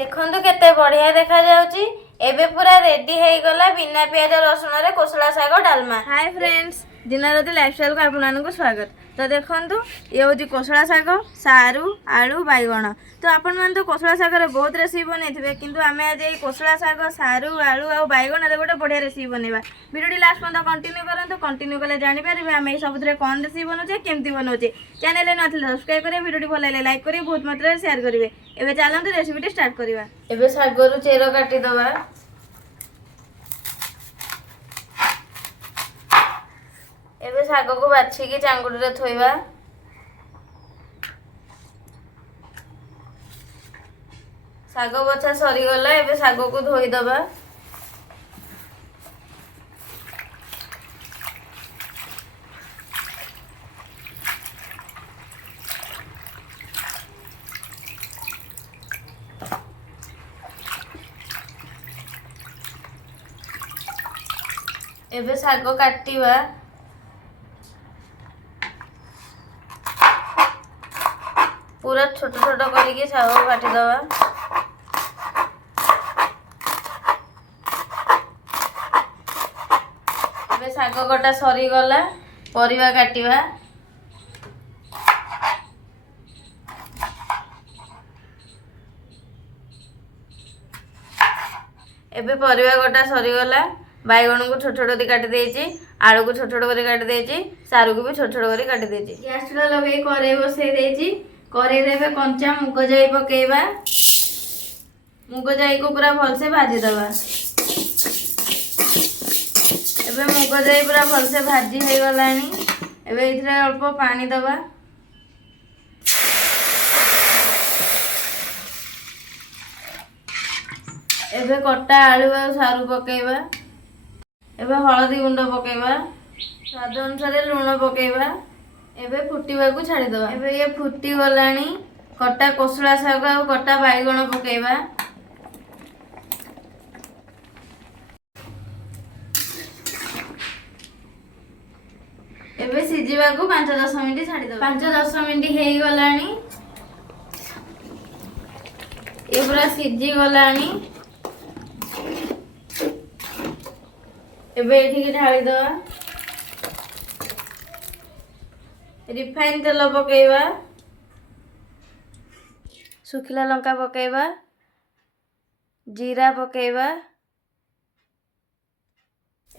देखंतु केते बढ़िया देखा जाउची। एबे पूरा रेडी हे गला बिना प्याज रसुन रे कोसला साग डालमा। हाय फ्रेंड्स, दिनराती लाइफस्टाइल को आपन स्वागत। तो देखंतु ये होची कोसला साग, सारू, आलू, बैगण। तो आपण मान तो कोसला साग रे बहुत रेसिपी बनेथिबे, किंतु आमे आज ए कोसला साग, सारू, आलू आ बैगण रे गोटे बढ़िया रेसिपी बनेबा। वीडियो लास्ट पर्यंत कंटिन्यू करंतु, कंटिन्यू कले जानि पारिबे आमे सबथरे कोन रेसिपी बनौचे, केमती बनौचे। चैनल ने नथिले सब्सक्राइब करिवे, वीडियो भल लागले लाइक करिवे, बहुत मात्रा शेयर करिवे। एबे चलंतु रेसिपी स्टार्ट करिवा। एबे साग रु चेरो काटी दबा। एबे साग को बाछि के चांगुडी रे थोइबा। साग बछा सरी गला। एबे साग को धोई दबा। एबे साग काटिबा। पूरा छोट छोट करके साग काटी दबा। एबे साग कटा सरी गला, परिवा काटिबा। एबे परिवा कटा सरी गला। बैगण को छोट छोट कर काटी देछि, आलू को छोट छोट कर काटी देछि, सारू को भी छोट छोट कर काटी देछि। गैस चूल्हा लगे कड़ाई बसई देछि। कड़ाई रे कंचा मुग जाई पकेइबा। मुग जाई को पूरा भल से भाजी दबा। एबे मुग जाई पूरा भल से भाजी हे गलानी। एबे इथरे अल्प पानी दबा। एबे कटा आलू आ सारू पकेइबा। एबे हळदी गुंड पकेइबा। स्वाद अनुसार लूण पकेइबा। एबे फुटीबा को छाड़ी दबा। एबे ये फुटी गलानी। कटा कोसला साग आ कटा बैगण पकेइबा। एबे सिजिबा को 5-10 मिनिट छाड़ी दबा। 5-10 मिनिट हे गलानी। ये पूरा सिजी गलानी। एबे एठी के ढाली दवा। रिफाइन तेल पकेइबा। सुखिला लंका पकेइबा। जीरा पकेइबा।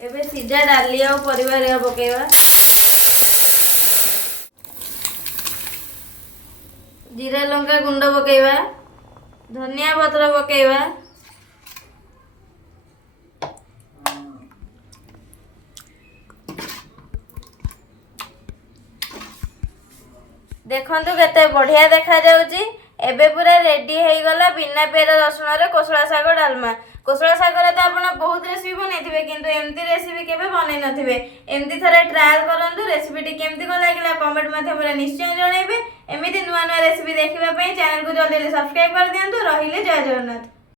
एबे सिजा डाली आ परिवा रे पकेइबा। जीरा लंका गुंड पकेइबा। धनिया पत्र पकेइबा। देखंतु केते बढ़िया देखा जाउची। एबे पूरा रेडी हे गला बिना प्याज रसुन रे कोसला साग डालमा। कोसला साग रे तो आपण बहुत रेसिपी बनेथिबे, किंतु एमती रेसिपी केबे बनै नथिबे। एमती थरे ट्रायल करंतु। रेसिपी टी केमती को लागिला कमेंट माध्यम रे निश्चय जणाइबे। एमिति नुवा नुवा रेसिपी देखिबा पई चैनल को जल्दी सब्सक्राइब कर दियंतु। रहिले जय जगन्नाथ।